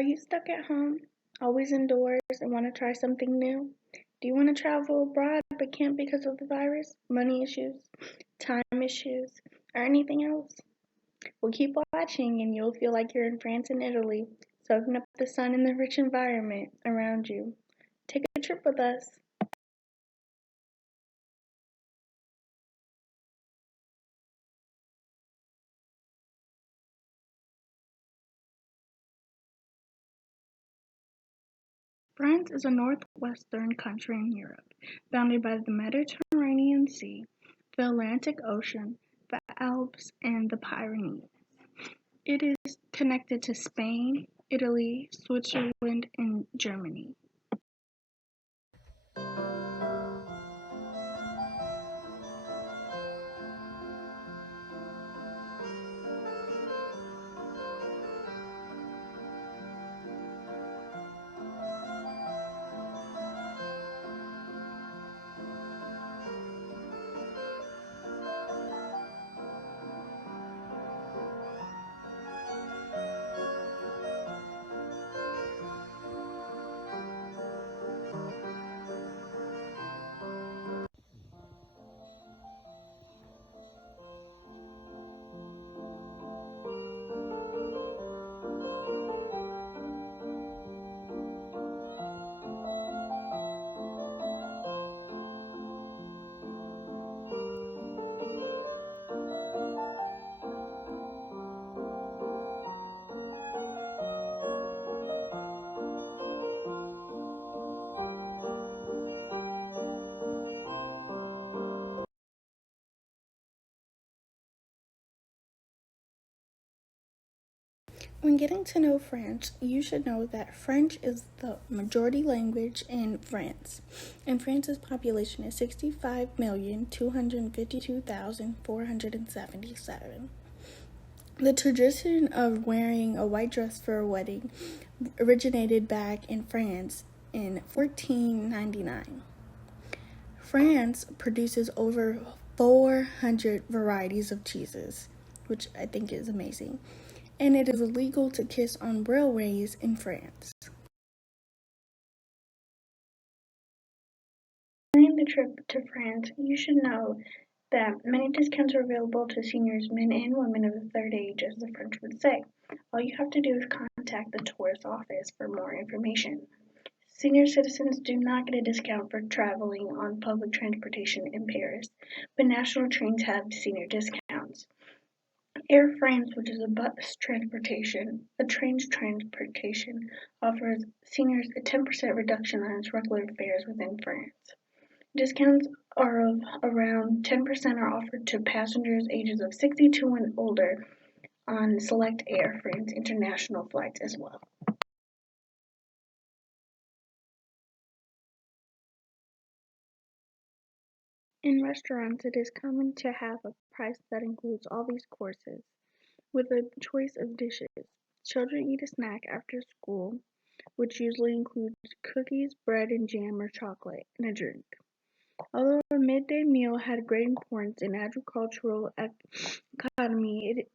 Are you stuck at home, always indoors, and want to try something new? Do you want to travel abroad but can't because of the virus, money issues, time issues, or anything else? Well, keep watching and you'll feel like you're in France and Italy, soaking up the sun and the rich environment around you. Take a trip with us. France is a northwestern country in Europe, bounded by the Mediterranean Sea, the Atlantic Ocean, the Alps, and the Pyrenees. It is connected to Spain, Italy, Switzerland, and Germany. When getting to know France, you should know that French is the majority language in France, and France's population is 65,252,477. The tradition of wearing a white dress for a wedding originated back in France in 1499. France produces over 400 varieties of cheeses, which I think is amazing, and it is illegal to kiss on railways in France. During the trip to France, you should know that many discounts are available to seniors, men and women of the third age, as the French would say. All you have to do is contact the tourist office for more information. Senior citizens do not get a discount for traveling on public transportation in Paris, but national trains have senior discounts. Air France, which is a train transportation, offers seniors a 10% reduction on its regular fares within France. Discounts are of around 10% are offered to passengers ages of 62 and older on select Air France international flights as well. In restaurants, it is common to have a price that includes all these courses, with a choice of dishes. Children eat a snack after school, which usually includes cookies, bread and jam or chocolate, and a drink. Although a midday meal had great importance in agricultural economy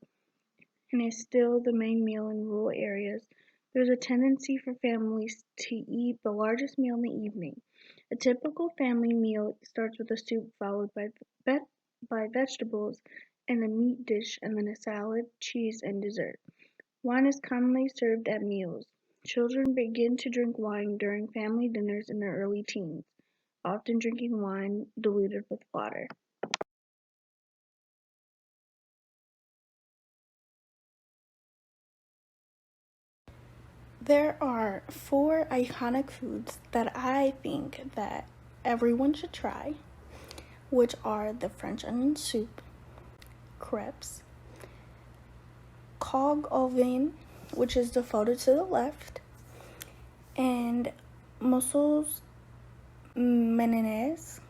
and is still the main meal in rural areas, there's a tendency for families to eat the largest meal in the evening. A typical family meal starts with a soup followed by vegetables and a meat dish and then a salad, cheese, and dessert. Wine is commonly served at meals. Children begin to drink wine during family dinners in their early teens, often drinking wine diluted with water. There are four iconic foods that I think that everyone should try, which are the French onion soup, crepes, cog au vin, which is the photo to the left, and mussels menenes.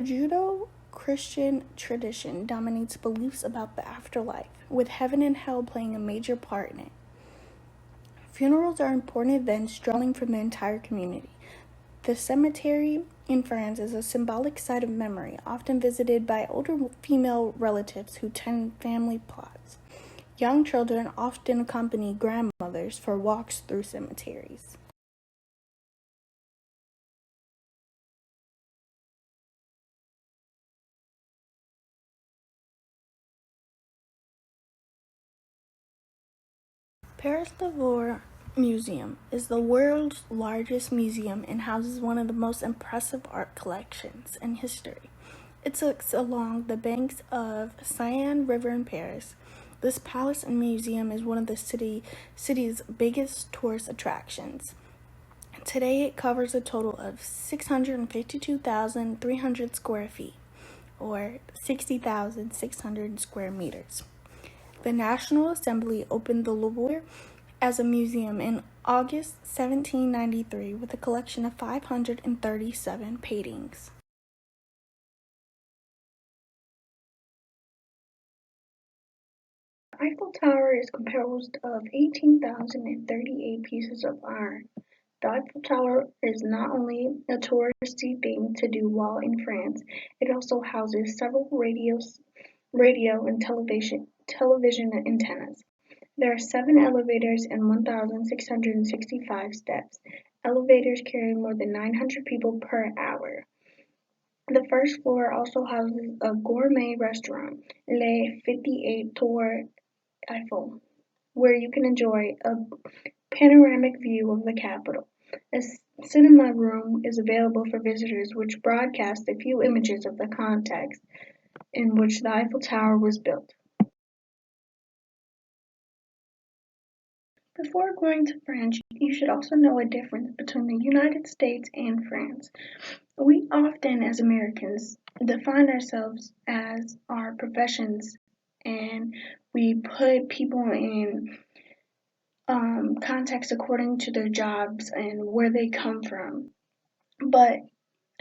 Judeo-Christian tradition dominates beliefs about the afterlife, with heaven and hell playing a major part in it. Funerals are important events drawing from the entire community. The cemetery in France is a symbolic site of memory, often visited by older female relatives who tend family plots. Young children often accompany grandmothers for walks through cemeteries. Paris Louvre Museum is the world's largest museum and houses one of the most impressive art collections in history. It sits along the banks of Seine River in Paris. This palace and museum is one of the city's biggest tourist attractions. Today it covers a total of 652,300 square feet, or 60,600 square meters. The National Assembly opened the Louvre as a museum in August 1793 with a collection of 537 paintings. The Eiffel Tower is composed of 18,038 pieces of iron. The Eiffel Tower is not only a touristy thing to do while in France, it also houses several radio and television antennas. There are 7 elevators and 1,665 steps. Elevators carry more than 900 people per hour. The first floor also houses a gourmet restaurant, Le 58 Tour Eiffel, where you can enjoy a panoramic view of the capital. A cinema room is available for visitors, which broadcasts a few images of the context in which the Eiffel Tower was built. Before going to French, you should also know a difference between the United States and France. We often, as Americans, define ourselves as our professions, and we put people in context according to their jobs and where they come from. But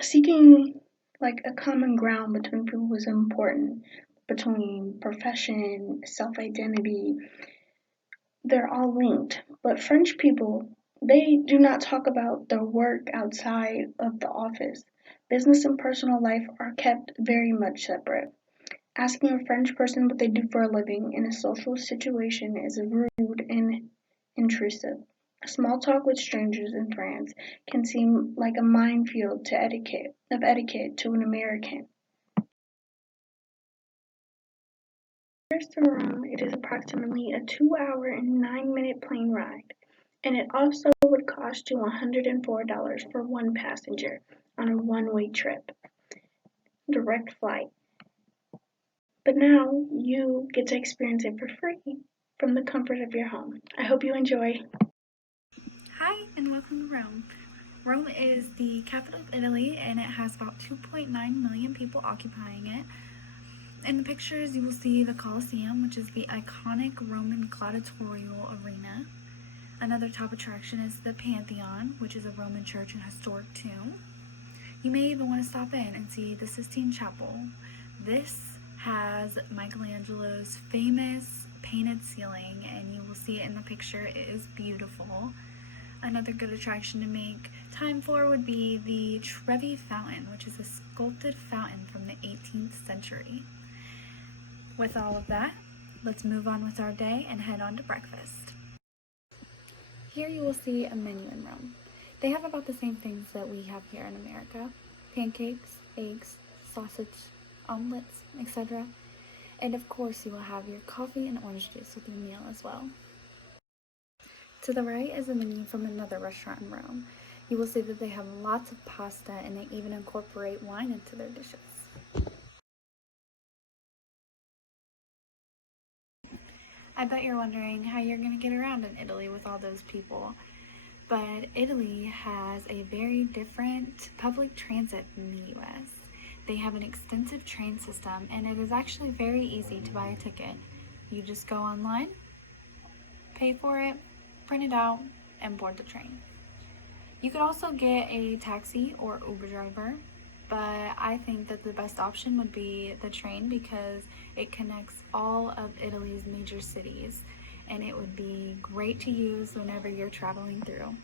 seeking like a common ground between people is important, between profession, self-identity. They're all linked. But French people, they do not talk about their work outside of the office. Business and personal life are kept very much separate. Asking a French person what they do for a living in a social situation is rude and intrusive. Small talk with strangers in France can seem like a minefield of etiquette to an American. Paris to Rome, it is approximately a 2-hour and 9-minute plane ride, and it also would cost you $104 for one passenger on a one-way trip, direct flight. But now you get to experience it for free from the comfort of your home. I hope you enjoy. Hi, and welcome to Rome. Rome is the capital of Italy, and it has about 2.9 million people occupying it. In the pictures, you will see the Colosseum, which is the iconic Roman gladiatorial arena. Another top attraction is the Pantheon, which is a Roman church and historic tomb. You may even want to stop in and see the Sistine Chapel. This has Michelangelo's famous painted ceiling, and you will see it in the picture. It is beautiful. Another good attraction to make time for would be the Trevi Fountain, which is a sculpted fountain from the 18th century. With all of that, let's move on with our day and head on to breakfast. Here you will see a menu in Rome. They have about the same things that we have here in America: pancakes, eggs, sausage, omelets, etc. And of course you will have your coffee and orange juice with your meal as well. To the right is a menu from another restaurant in Rome. You will see that they have lots of pasta, and they even incorporate wine into their dishes. I bet you're wondering how you're going to get around in Italy with all those people. But Italy has a very different public transit than the US. They have an extensive train system, and it is actually very easy to buy a ticket. You just go online, pay for it, print it out, and board the train. You could also get a taxi or Uber driver, but I think that the best option would be the train because it connects all of Italy's major cities, and it would be great to use whenever you're traveling through.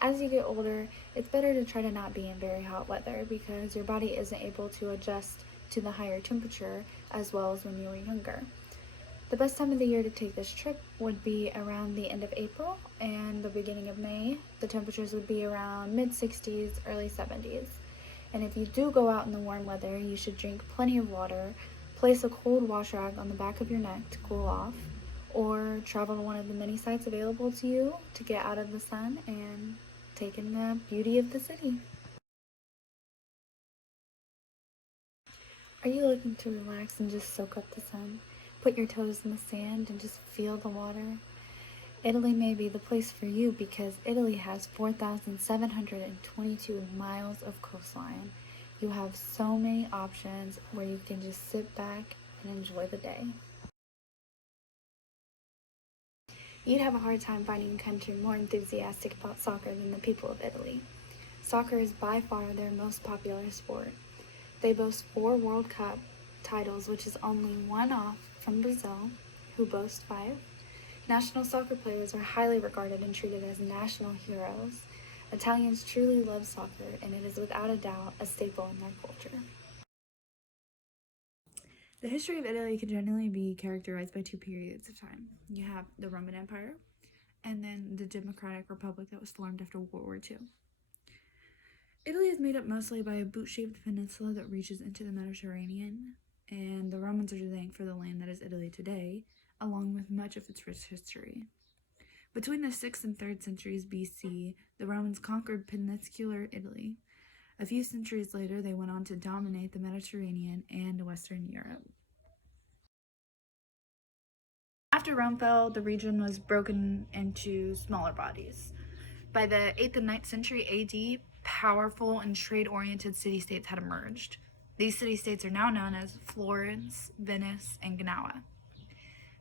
As you get older, it's better to try to not be in very hot weather because your body isn't able to adjust to the higher temperature as well as when you were younger. The best time of the year to take this trip would be around the end of April and the beginning of May. The temperatures would be around mid 60s, early 70s. And if you do go out in the warm weather, you should drink plenty of water, place a cold wash rag on the back of your neck to cool off, or travel to one of the many sites available to you to get out of the sun and take in the beauty of the city. Are you looking to relax and just soak up the sun? Put your toes in the sand and just feel the water? Italy may be the place for you because Italy has 4,722 miles of coastline. You have so many options where you can just sit back and enjoy the day. You'd have a hard time finding a country more enthusiastic about soccer than the people of Italy. Soccer is by far their most popular sport. They boast 4 World Cup titles, which is only one off from Brazil, who boast 5. National soccer players are highly regarded and treated as national heroes. Italians truly love soccer, and it is without a doubt a staple in their culture. The history of Italy can generally be characterized by 2 periods of time. You have the Roman Empire, and then the Democratic Republic that was formed after World War II. Italy is made up mostly by a boot-shaped peninsula that reaches into the Mediterranean, and the Romans are to thank for the land that is Italy today, along with much of its rich history. Between the 6th and 3rd centuries BC, the Romans conquered peninsular Italy. A few centuries later, they went on to dominate the Mediterranean and Western Europe. After Rome fell, the region was broken into smaller bodies. By the 8th and 9th century AD, powerful and trade-oriented city-states had emerged. These city-states are now known as Florence, Venice, and Genoa.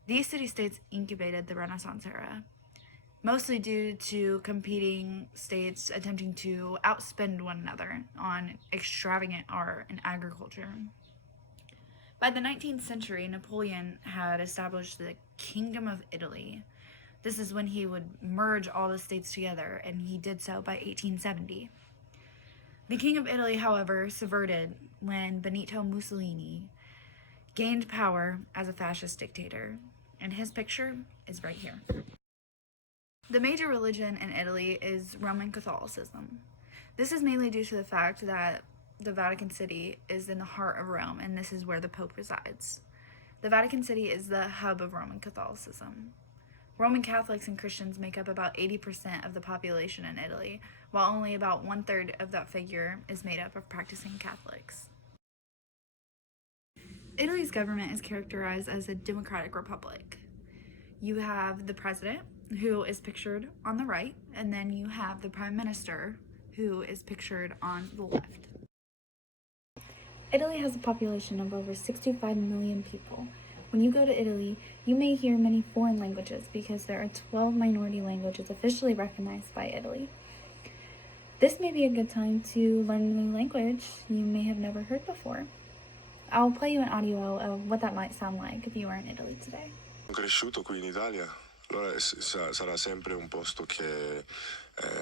These city-states incubated the Renaissance era, mostly due to competing states attempting to outspend one another on extravagant art and agriculture. By the 19th century, Napoleon had established the Kingdom of Italy. This is when he would merge all the states together, and he did so by 1870. The King of Italy, however, subverted when Benito Mussolini gained power as a fascist dictator, and his picture is right here. The major religion in Italy is Roman Catholicism. This is mainly due to the fact that the Vatican City is in the heart of Rome, and this is where the Pope resides. The Vatican City is the hub of Roman Catholicism. Roman Catholics and Christians make up about 80% of the population in Italy, while only about 1/3 of that figure is made up of practicing Catholics. Italy's government is characterized as a democratic republic. You have the president, who is pictured on the right, and then you have the prime minister, who is pictured on the left. Italy has a population of over 65 million people. When you go to Italy, you may hear many foreign languages because there are 12 minority languages officially recognized by Italy. This may be a good time to learn a new language you may have never heard before. I'll play you an audio of what that might sound like if you were in Italy today. Sono cresciuto qui in Italia, allora sarà sempre un posto che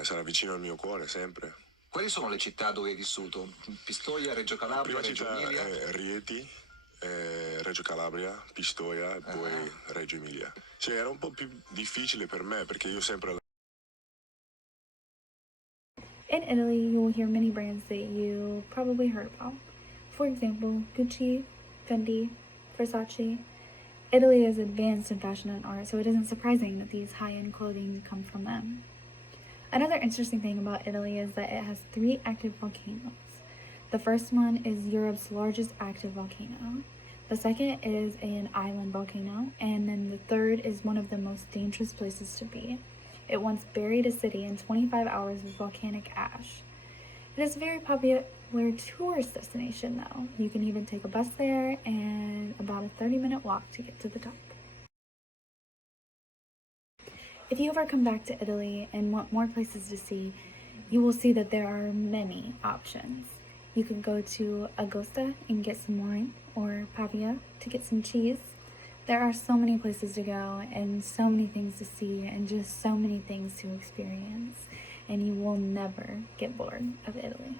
sarà vicino al mio cuore, sempre. Quali sono le città dove hai vissuto? Pistoia, Reggio Calabria, La prima Reggio città Emilia? è Rieti, Reggio Calabria, Pistoia e poi Reggio Emilia. Cioè era un po' più difficile per me perché io sempre... In Italy, you will hear many brands that you probably heard about. For example, Gucci, Fendi, Versace. Italy is advanced in fashion and art, so it isn't surprising that these high-end clothing come from them. Another interesting thing about Italy is that it has 3 active volcanoes. The first one is Europe's largest active volcano. The second is an island volcano, and then the third is one of the most dangerous places to be. It once buried a city in 25 hours of volcanic ash. It is a very popular tourist destination though. You can even take a bus there and about a 30-minute walk to get to the top. If you ever come back to Italy and want more places to see, you will see that there are many options. You can go to Agosta and get some wine, or Pavia to get some cheese. There are so many places to go and so many things to see and just so many things to experience, and you will never get bored of Italy.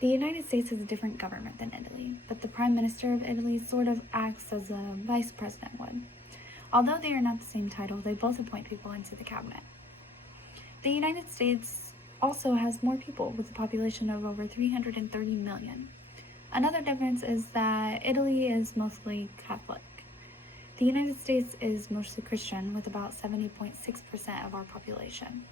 The United States has a different government than Italy, but the Prime Minister of Italy sort of acts as a vice president would. Although they are not the same title, they both appoint people into the cabinet. The United States also has more people, with a population of over 330 million. Another difference is that Italy is mostly Catholic. The United States is mostly Christian, with about 70.6% of our population.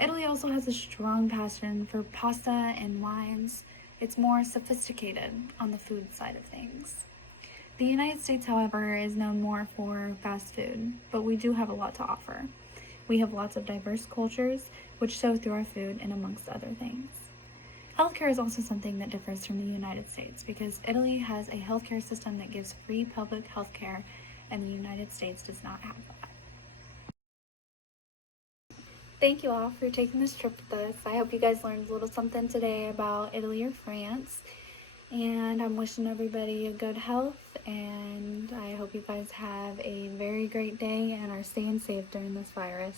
Italy also has a strong passion for pasta and wines. It's more sophisticated on the food side of things. The United States, however, is known more for fast food, but we do have a lot to offer. We have lots of diverse cultures, which show through our food and amongst other things. Healthcare is also something that differs from the United States because Italy has a healthcare system that gives free public healthcare, and the United States does not have that. Thank you all for taking this trip with us. I hope you guys learned a little something today about Italy or France. And I'm wishing everybody a good health, and I hope you guys have a very great day and are staying safe during this virus.